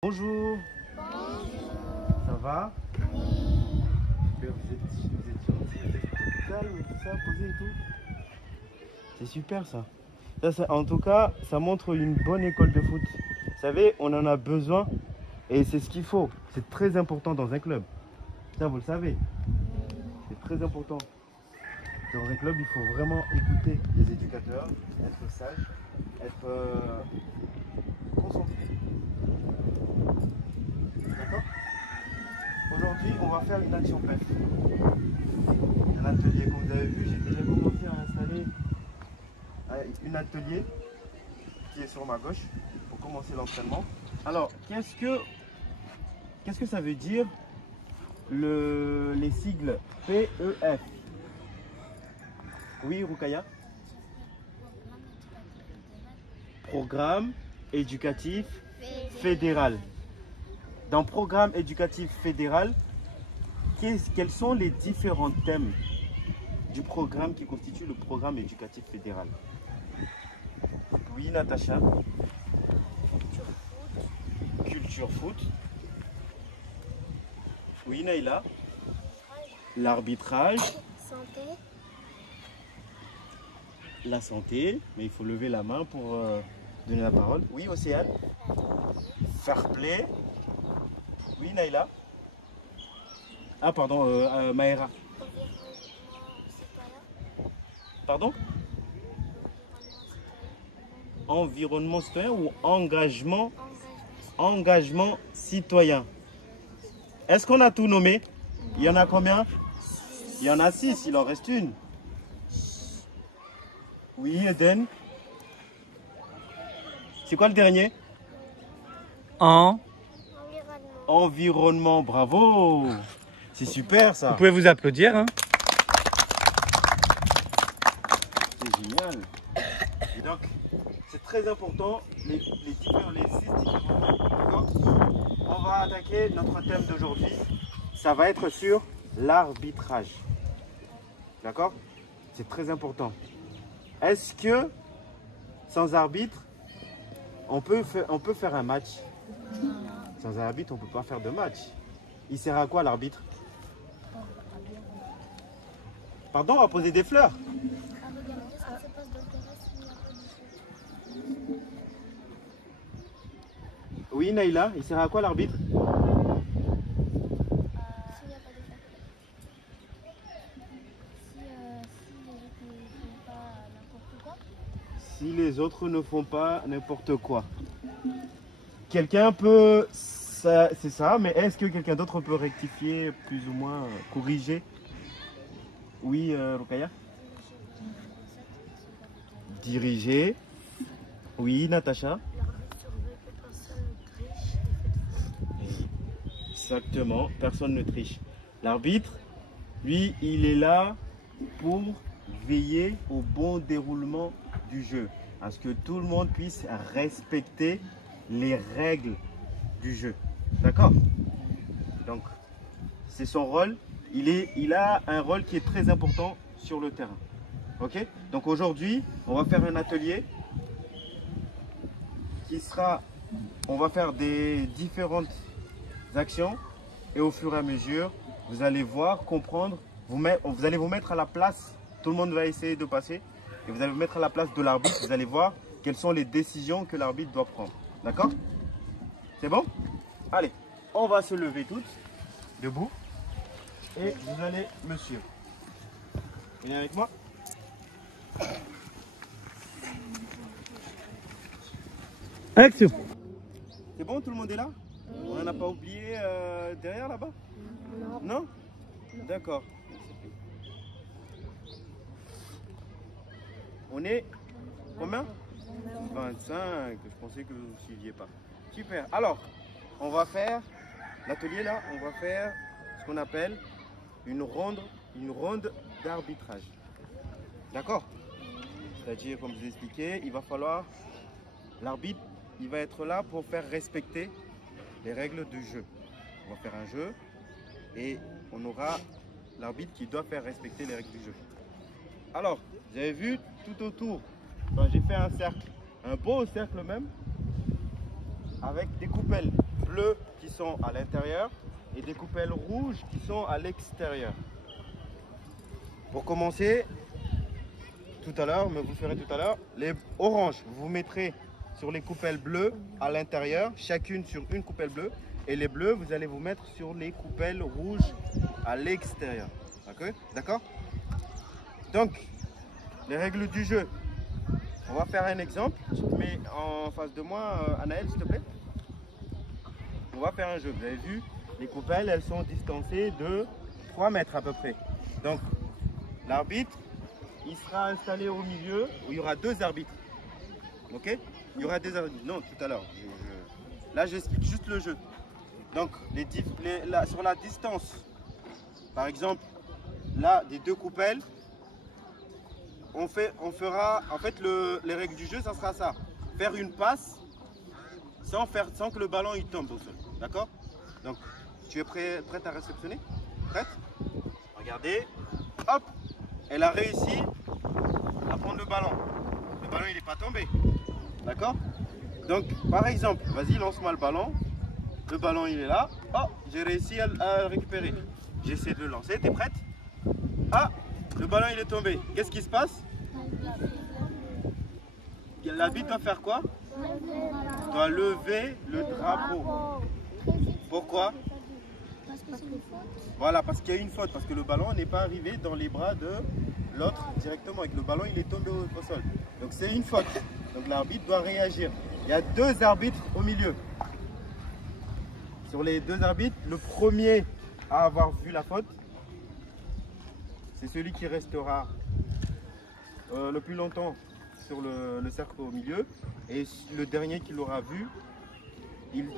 Bonjour. Bonjour. Ça va? Oui. Super, vous êtes gentil, vous êtes calme, tout ça, posé et tout. C'est super ça. En tout cas, ça montre une bonne école de foot. Vous savez, on en a besoin et c'est ce qu'il faut. C'est très important dans un club. Ça, vous le savez. C'est très important. Dans un club, il faut vraiment écouter les éducateurs, être sage, être concentré. D'accord? Aujourd'hui, on va faire une action PEF. Un atelier, comme vous avez vu, j'ai déjà commencé à installer un atelier qui est sur ma gauche pour commencer l'entraînement. Alors, qu'est-ce que ça veut dire les sigles PEF? Oui, Rukaya? Programme éducatif fédéral. Dans programme éducatif fédéral, quels sont les différents thèmes du programme qui constitue le programme éducatif fédéral? Oui, Natacha. Culture foot. Oui, Naïla. L'arbitrage. Santé. La santé. Mais il faut lever la main pour donner la parole. Oui, Océane. Fair play. Oui, Naïla. Ah, pardon, Maëra. Environnement citoyen. Pardon? Environnement citoyen ou engagement citoyen. Est-ce qu'on a tout nommé? Il y en a combien? Il y en a 6, il en reste une. Oui, Eden. C'est quoi le dernier? Environnement, bravo. C'est super ça. Vous pouvez vous applaudir. Hein. C'est génial. Et donc, c'est très important, les 6 différents thèmes. On va attaquer notre thème d'aujourd'hui. Ça va être sur l'arbitrage. D'accord? C'est très important. Est-ce que sans arbitre, on peut faire un match? Sans un arbitre, on ne peut pas faire de match. Il sert à quoi l'arbitre? Pardon, on va poser des fleurs. Oui, Naïla, il sert à quoi l'arbitre? Si les autres ne font pas n'importe quoi. Quelqu'un peut... C'est ça, mais est-ce que quelqu'un d'autre peut rectifier, plus ou moins, corriger? Oui, Rukaya? Diriger. Oui, Natacha? Exactement, personne ne triche. L'arbitre, lui, il est là pour veiller au bon déroulement du jeu. À ce que tout le monde puisse respecter les règles du jeu. D'accord? Donc, c'est son rôle. Il a un rôle qui est très important sur le terrain. Ok? Donc aujourd'hui, on va faire un atelier qui sera... On va faire des différentes actions et au fur et à mesure, vous allez voir, comprendre, vous allez vous mettre à la place, tout le monde va essayer de passer et vous allez vous mettre à la place de l'arbitre, vous allez voir quelles sont les décisions que l'arbitre doit prendre. D'accord? C'est bon? Allez, on va se lever toutes, debout, et vous allez me suivre. Venez avec moi. Action. C'est bon, tout le monde est là? On n'en a pas oublié derrière là-bas? Non? D'accord. On est combien? 25. Je pensais que vous ne suiviez pas. Super. Alors, on va faire l'atelier là, on va faire ce qu'on appelle une ronde d'arbitrage. D'accord? C'est-à-dire, comme je vous ai expliqué, il va falloir, l'arbitre, il va être là pour faire respecter les règles du jeu. On va faire un jeu et on aura l'arbitre qui doit faire respecter les règles du jeu. Alors, vous avez vu tout autour, j'ai fait un cercle, un beau cercle même. avec des coupelles bleues qui sont à l'intérieur et des coupelles rouges qui sont à l'extérieur. Pour commencer, tout à l'heure, mais vous le ferez tout à l'heure, les oranges, vous mettrez sur les coupelles bleues à l'intérieur, chacune sur une coupelle bleue. Et les bleus, vous allez vous mettre sur les coupelles rouges à l'extérieur. D'accord? Donc, les règles du jeu. On va faire un exemple. Tu te mets en face de moi, Anaël, s'il te plaît. On va faire un jeu. Vous avez vu, les coupelles, elles sont distancées de 3 mètres à peu près. Donc, l'arbitre, il sera installé au milieu où il y aura 2 arbitres. Ok? Il y aura des arbitres. Non, tout à l'heure. Là, j'explique juste le jeu. Donc, sur la distance, par exemple, là, des 2 coupelles, on fera, en fait, les règles du jeu, ça sera ça. Faire une passe sans que le ballon il tombe au sol. D'accord? Donc, tu es prête à réceptionner? Prête? Regardez. Hop! Elle a réussi à prendre le ballon. Le ballon, il n'est pas tombé. D'accord? Donc, par exemple, vas-y, lance-moi le ballon. Le ballon, il est là. Oh, j'ai réussi à le récupérer. J'essaie de le lancer. T'es prête? Ah, le ballon, il est tombé. Qu'est-ce qui se passe? L'arbitre doit faire quoi? Doit lever le drapeau. Pourquoi? Voilà, parce qu'il y a une faute. Parce que le ballon n'est pas arrivé dans les bras de l'autre directement. Et que le ballon, il est tombé au sol. Donc, c'est une faute. Donc, l'arbitre doit réagir. Il y a 2 arbitres au milieu. Sur les 2 arbitres, le premier à avoir vu la faute, c'est celui qui restera le plus longtemps sur le cercle au milieu. Et le dernier qui l'aura vu,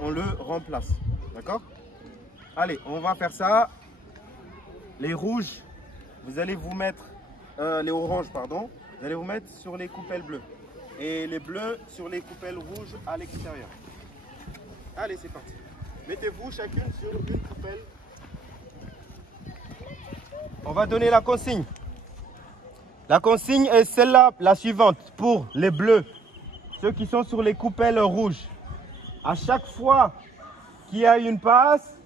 on le remplace. D'accord? Allez, on va faire ça. Les rouges, vous allez vous mettre, les oranges, pardon, vous allez vous mettre sur les coupelles bleues. Et les bleus sur les coupelles rouges à l'extérieur. Allez, c'est parti. Mettez-vous chacune sur une coupelle. On va donner la consigne. La consigne est celle-là, la suivante, pour les bleus, ceux qui sont sur les coupelles rouges. À chaque fois qu'il y a une passe,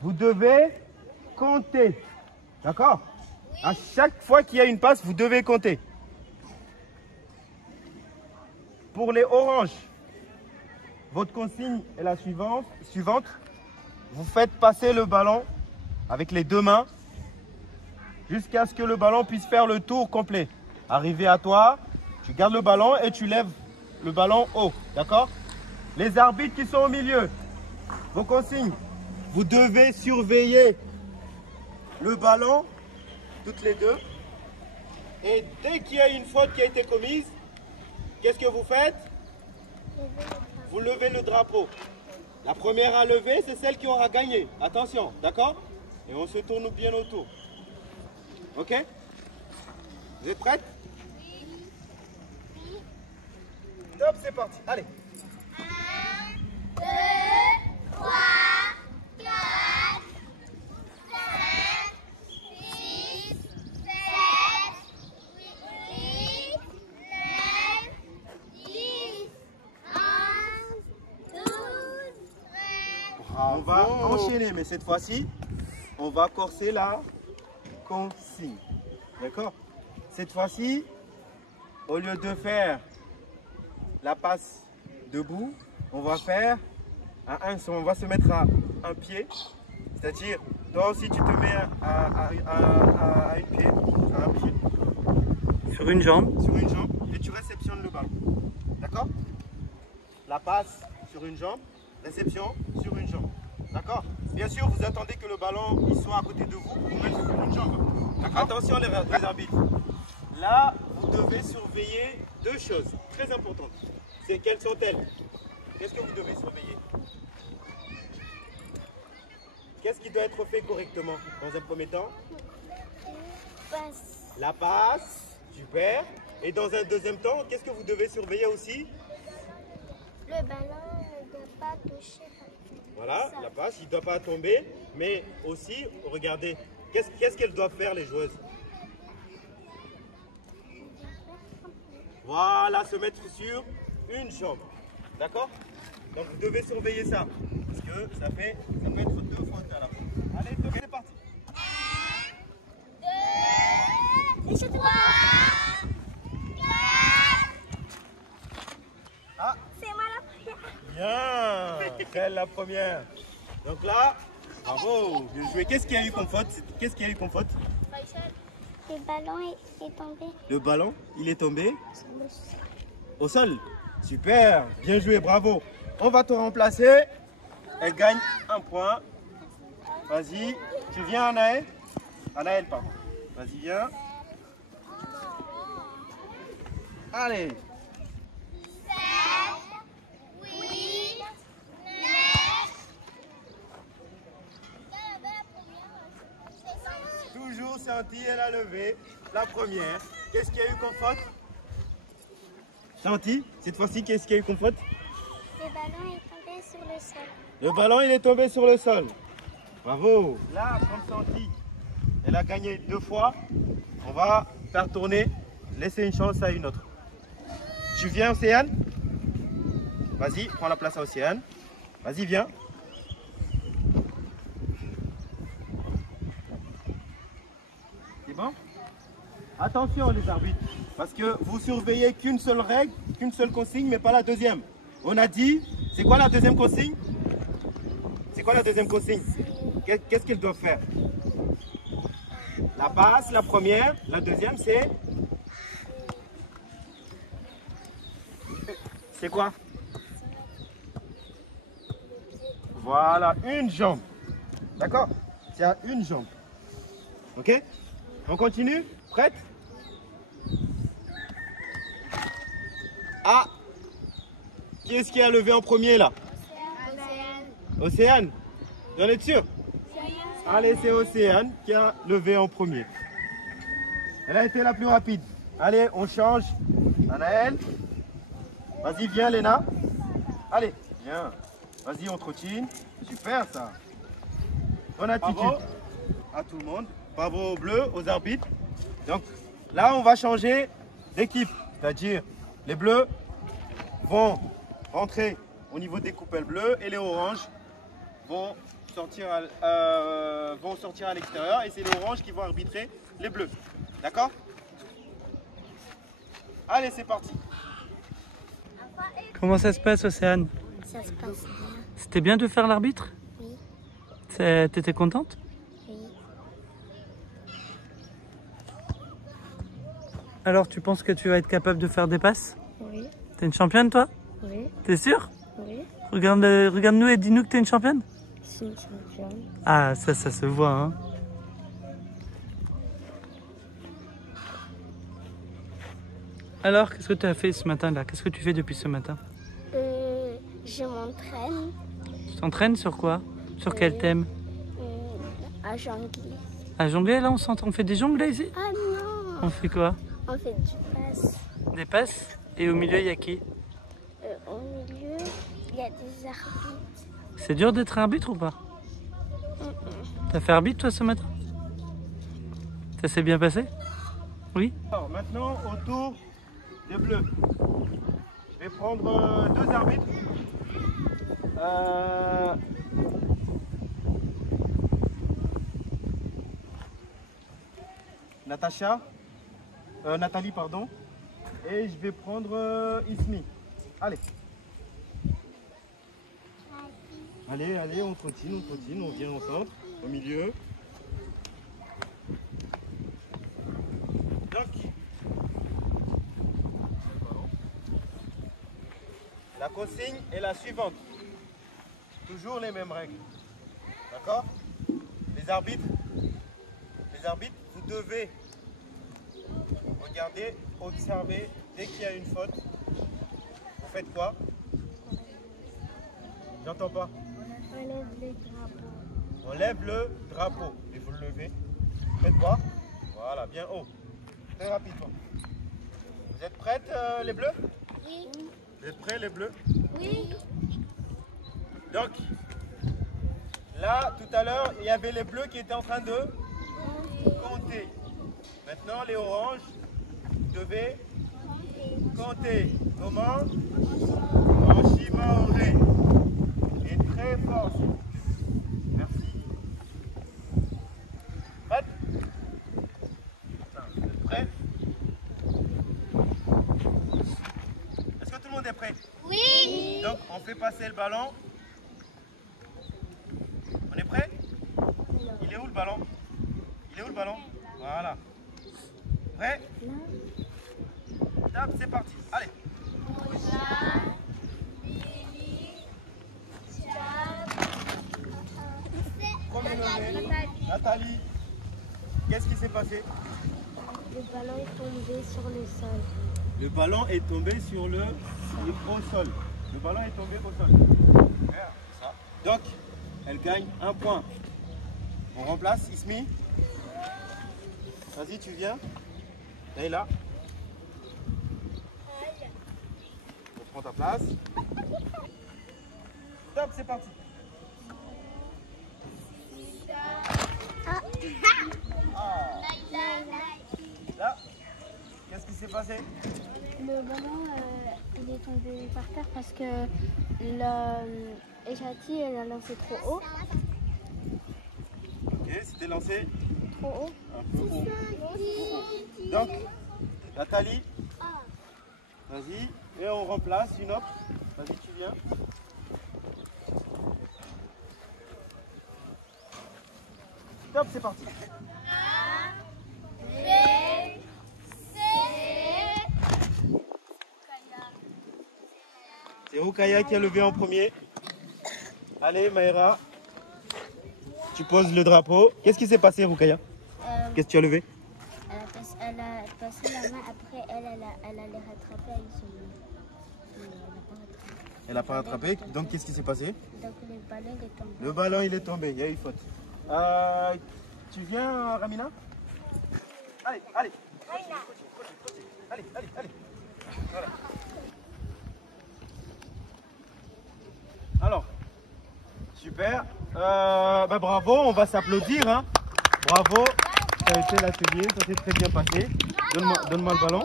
vous devez compter. D'accord? À chaque fois qu'il y a une passe, vous devez compter. Pour les oranges, votre consigne est la suivante. Vous faites passer le ballon avec les 2 mains jusqu'à ce que le ballon puisse faire le tour complet. Arrivé à toi, tu gardes le ballon et tu lèves le ballon haut. D'accord? Les arbitres qui sont au milieu, vos consignes, vous devez surveiller le ballon, toutes les 2. Et dès qu'il y a une faute qui a été commise, qu'est-ce que vous faites? Vous levez le drapeau. La première à lever, c'est celle qui aura gagné. Attention, d'accord? Et on se tourne bien autour. Ok? Vous êtes prêtes? Oui. Top, c'est parti. Allez. 1, 2, 3, 4, 5, 6, 7, 8, 9, 10, 11, 12, 13. On va enchaîner, mais cette fois-ci, on va corser la consigne. D'accord? Cette fois-ci, au lieu de faire la passe debout, on va faire on va se mettre à un pied. C'est-à-dire, toi aussi tu te mets à un pied. Sur une jambe. Sur une jambe et tu réceptionnes le ballon. D'accord? La passe sur une jambe, réception sur une jambe. D'accord? Bien sûr, vous attendez que le ballon il soit à côté de vous pour vous mettre sur une jambe. Attention les arbitres. Là, vous devez surveiller 2 choses très importantes. Quelles sont-elles? Qu'est-ce que vous devez surveiller? Qu'est-ce qui doit être fait correctement dans un premier temps? Passe. La passe, super. Et dans un deuxième temps, qu'est-ce que vous devez surveiller aussi? Le ballon ne doit pas toucher. Voilà, la passe, il ne doit pas tomber. Mais aussi, regardez, qu'est-ce qu'elles doivent faire les joueuses? Voilà, se mettre sur une jambe. D'accord? Donc vous devez surveiller ça. Parce que ça peut être 2 fautes à la fois. Allez, c'est parti. 1, 2, 3, 4. Ah, C'est moi la première. bien. Quelle la première. Donc là, bravo. Bien joué. Qu'est-ce qu'il y a eu comme faute? Qu'est-ce qu'il y a eu comme faute? Le ballon est tombé Le ballon, il est tombé sur le sol. au sol. Super. Bien joué, bravo. On va te remplacer. Elle gagne 1 point. Vas-y. Tu viens, Anaël? Anaël, pardon. Vas-y, viens. Allez. 7, 8, 9. Toujours Santi, elle a levé la première. Qu'est-ce qu'il y a eu comme faute? Santi, cette fois-ci, qu'est-ce qu'il y a eu comme faute? Le ballon est tombé sur le sol. Le ballon, il est tombé sur le sol. Bravo. Là, comme Santi, elle a gagné 2 fois. On va faire tourner, laisser une chance à une autre. Tu viens, Océane? Vas-y, prends la place à Océane. Vas-y, viens. C'est bon? Attention les arbitres, parce que vous surveillez qu'une seule règle, qu'une seule consigne, mais pas la deuxième. On a dit, c'est quoi la deuxième consigne? C'est quoi la deuxième consigne? Qu'est-ce qu'ils doivent faire? La passe, la première, la deuxième c'est... C'est quoi? Voilà, une jambe. D'accord? C'est à une jambe. Ok? On continue? Prête? Ah! Qui est-ce qui a levé en premier là? Océane. Vous en êtes sûr? Allez, c'est Océane qui a levé en premier. Elle a été la plus rapide. Allez, on change. Anaël. Vas-y, viens Léna. Allez, viens. Vas-y, on trottine. Super ça. Bonne attitude. Bravo à tout le monde. Bravo aux bleus, aux arbitres. Donc là, on va changer d'équipe. C'est-à-dire, les bleus vont rentrer au niveau des coupelles bleues et les oranges vont sortir à l'extérieur. Et c'est les oranges qui vont arbitrer les bleus. D'accord? Allez, c'est parti. Comment ça se passe, Océane? Ça se passe bien. C'était bien de faire l'arbitre? Oui. T'étais contente? Oui. Alors, tu penses que tu vas être capable de faire des passes? Oui. T'es une championne, toi? Oui. T'es sûre? Oui. Regarde-nous et dis-nous que t'es une championne. Je suis une championne. Ah, ça se voit, hein. Alors, qu'est-ce que tu as fait ce matin-là? Qu'est-ce que tu fais depuis ce matin? Je m'entraîne Tu t'entraînes sur quoi? Sur quel thème? à jongler. À jongler, là, on fait des jongles, là, ici? Ah non, On fait quoi? on fait du passe. Des passes? Et au milieu, il y a qui? Au milieu, il y a des arbitres. C'est dur d'être arbitre ou pas? T'as fait arbitre, toi, ce matin? Ça s'est bien passé? Oui? Alors, maintenant, au tour des bleus. Je vais prendre 2 arbitres. Nathalie, pardon. Et je vais prendre Ismi. Allez. Allez, on continue, on vient au centre, au milieu. Donc, la consigne est la suivante. Toujours les mêmes règles. D'accord? Les arbitres, vous devez regarder, observer. Dès qu'il y a une faute, vous faites quoi? J'entends pas. On lève le drapeau. On lève le drapeau et vous le levez. Faites voir. Voilà, bien haut. Très rapidement. Vous êtes prêtes les bleus? Oui. Vous êtes prêts les bleus? Oui. Donc, là, tout à l'heure, il y avait les bleus qui étaient en train de compter. Maintenant, les oranges, vous devez compter. Comment? En shimaoré. toi aussi. Merci. Prête? Vous êtes prêts? Est-ce que tout le monde est prêt? Oui. Donc, on fait passer le ballon. On est prêt? Il est où le ballon? Il est où le ballon? Voilà. Prêt? Top, c'est parti. Allez. Premier nommé, Nathalie. Qu'est-ce qui s'est passé? Le ballon est tombé sur le sol. Le ballon est tombé sur le au sol. Le ballon est tombé au sol. Super, ça. Donc, elle gagne un point. On remplace Ismi. Vas-y, tu viens. Leïla. On prend ta place. Top, c'est parti. Là, qu'est-ce qui s'est passé? Le ballon, il est tombé par terre parce que Ejati, elle a lancé trop haut. Ok, c'était lancé Trop haut. un peu haut. Donc, Nathalie, vas-y, et on remplace une autre. Vas-y, tu viens. Top, c'est parti. C'est Rukaya qui a levé en premier. Allez, Maïra, tu poses le drapeau. Qu'est-ce qui s'est passé, Rukaya? Qu'est-ce que tu as levé? Elle a passé la main, après elle allait rattraper, elle se met. Elle n'a pas rattrapé. Donc, qu'est-ce qui s'est passé? Donc le ballon est tombé. Le ballon, il est tombé. Il y a eu faute. Tu viens, Ramina? Allez, allez. Allez, allez, allez. Voilà. Alors, super. Bravo, on va s'applaudir. Hein. Bravo. Ça a été l'atelier, ça s'est très bien passé. Donne-moi le ballon.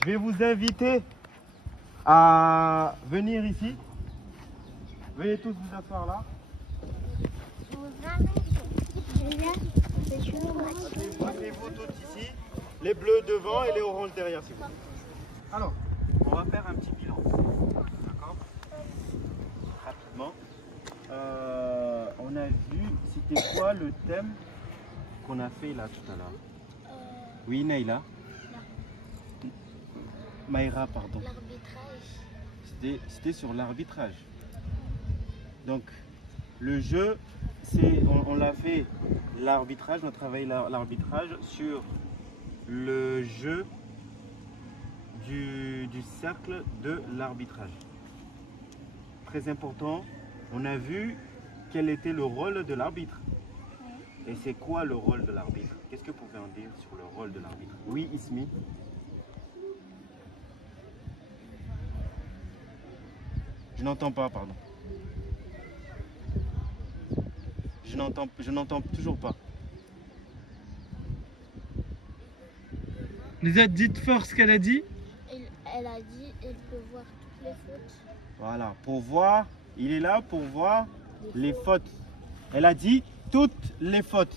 Je vais vous inviter à venir ici. Venez tous vous asseoir là. Mettez-vous tous ici. Les bleus devant et les oranges derrière, s'il vous plaît. Alors, on va faire un petit bilan. D'accord? Rapidement. On a vu, c'était quoi le thème qu'on a fait là tout à l'heure? Oui, Naïla? Maïra, pardon. L'arbitrage. C'était sur l'arbitrage. Donc, le jeu, on l'a fait l'arbitrage, on a travaillé l'arbitrage sur le jeu du cercle de l'arbitrage. Très important, on a vu quel était le rôle de l'arbitre. Et c'est quoi le rôle de l'arbitre? Qu'est-ce que vous pouvez en dire sur le rôle de l'arbitre? Oui, Ismi? Je n'entends pas, pardon. Je n'entends toujours pas. Lisa, dites fort ce qu'elle a dit. Elle a dit qu'elle peut voir toutes les fautes. Voilà, pour voir, il est là pour voir les fautes. Elle a dit toutes les fautes.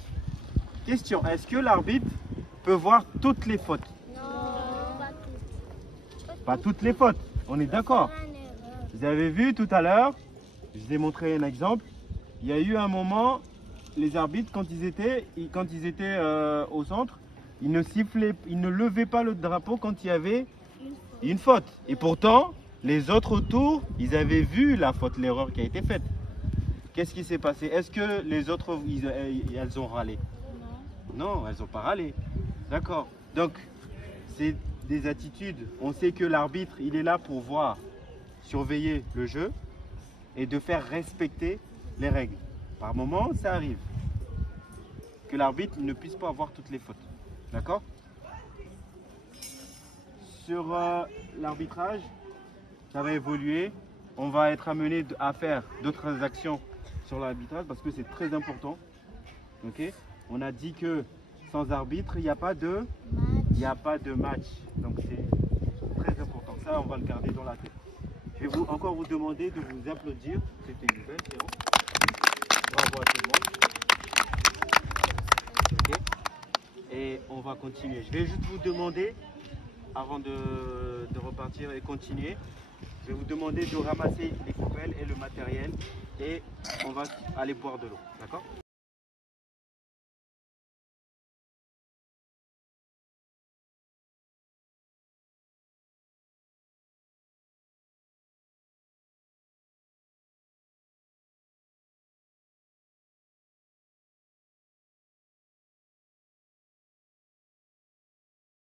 Question, est-ce que l'arbitre peut voir toutes les fautes? Non, pas toutes. Pas toutes les fautes, on est d'accord. Vous avez vu tout à l'heure, je vous ai montré un exemple. Il y a eu un moment, les arbitres, quand ils étaient au centre, ils ne sifflaient, ils ne levaient pas le drapeau quand il y avait une faute. Et pourtant, les autres autour, ils avaient vu la faute, l'erreur qui a été faite. Qu'est-ce qui s'est passé? Est-ce que les autres, elles ont râlé? Non, elles n'ont pas râlé. D'accord. Donc, c'est des attitudes. On sait que l'arbitre, il est là pour voir, surveiller le jeu et de faire respecter les règles. Par moment, ça arrive que l'arbitre ne puisse pas avoir toutes les fautes. D'accord? Sur l'arbitrage, ça va évoluer. On va être amené à faire d'autres actions sur l'arbitrage parce que c'est très important. Ok? On a dit que sans arbitre, il n'y a pas de match. Donc c'est très important. Ça, on va le garder dans la tête. Je vais encore vous demander de vous applaudir. C'était une belle séance. Bravo à tout le monde. Ok. Et on va continuer. Je vais juste vous demander, avant de repartir et continuer, je vais vous demander de ramasser les poubelles et le matériel et on va aller boire de l'eau. D'accord ?